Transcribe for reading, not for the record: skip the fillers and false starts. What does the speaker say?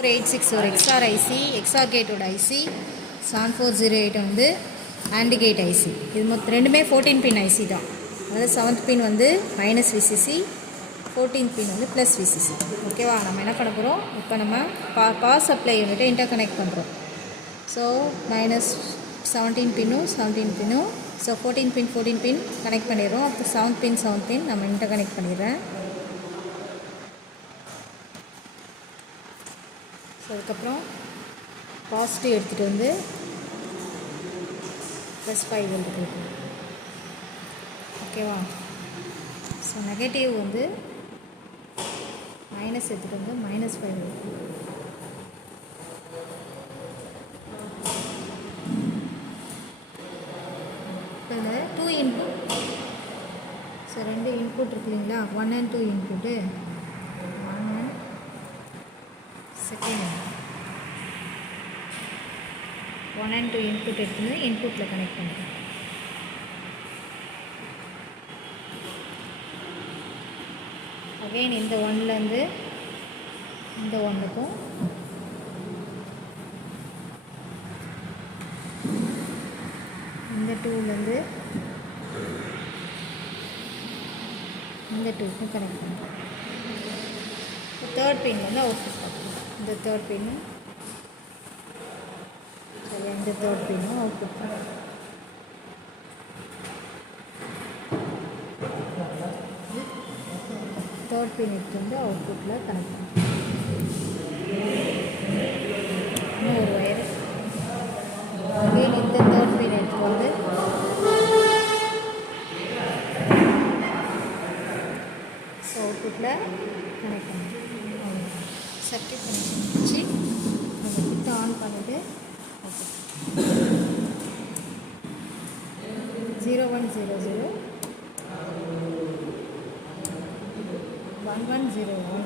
486 ஒரு XR IC, XR கேட்டோட IC, 7408 வந்து AND gate IC. இது ரெண்டுமே 14 பின் IC தான். அதாவது 7th பின் வந்து மைனஸ் VCC, 14th பின் வந்து ப்ளஸ் VCC. ஓகேவா? நம்ம என்ன பண்ண போகிறோம், இப்போ நம்ம பவர் சப்ளை வந்துட்டு இன்டர் கனெக்ட் பண்ணுறோம். ஸோ மைனஸ் 17 பின்னும் 17 பின்னும், ஸோ 14 பின் கனெக்ட் பண்ணிடுறோம். அப்போ 7th பின் நம்ம இன்டர் கனெக்ட் பண்ணிடுறேன். ஸோ அதுக்கப்புறம் பாசிட்டிவ் எடுத்துகிட்டு வந்து +5 எடுத்துக்கிட்டு, ஓகேவா? ஸோ நெகட்டிவ் வந்து மைனஸ் எடுத்துகிட்டு வந்து -5 எடுத்து, இதில் 2 இன்புட். ஸோ 2 இன்புட் இருக்கு இல்லைங்களா, 1 and 2 input, 1 and second 1 and 2 input எடுத்து இன்புட்டில் கனெக்ட் பண்ணுறேன். அகைன் இந்த 1லேருந்து இந்த 1க்கும், இந்த 2லேருந்து இந்த 2க்கும் கனெக்ட் பண்ணுறேன். தேர்ட் பின் வந்து அவுட்புட் பார்க்கலாம். இந்த தேர்ட் பின்னு சரி, இந்த தேர்ட் பின்னும் அவுட்புட் பண்ணுறேன். தேர்ட் பின் எடுத்து வந்து அவுட்புட்டில் கனெக்ட் பண்ணுறேன். இன்னும் ஒரு வயர் அகைன் இந்த தேர்ட் பின் எடுத்து வந்து அவுட்புட்டில் கனெக்ட் பண்ணுறேன். சர்க்யூட் கனெக்ஷன் வச்சு நம்ம கிட்ட ஆன் பண்ணிவிட்டு 0100 1101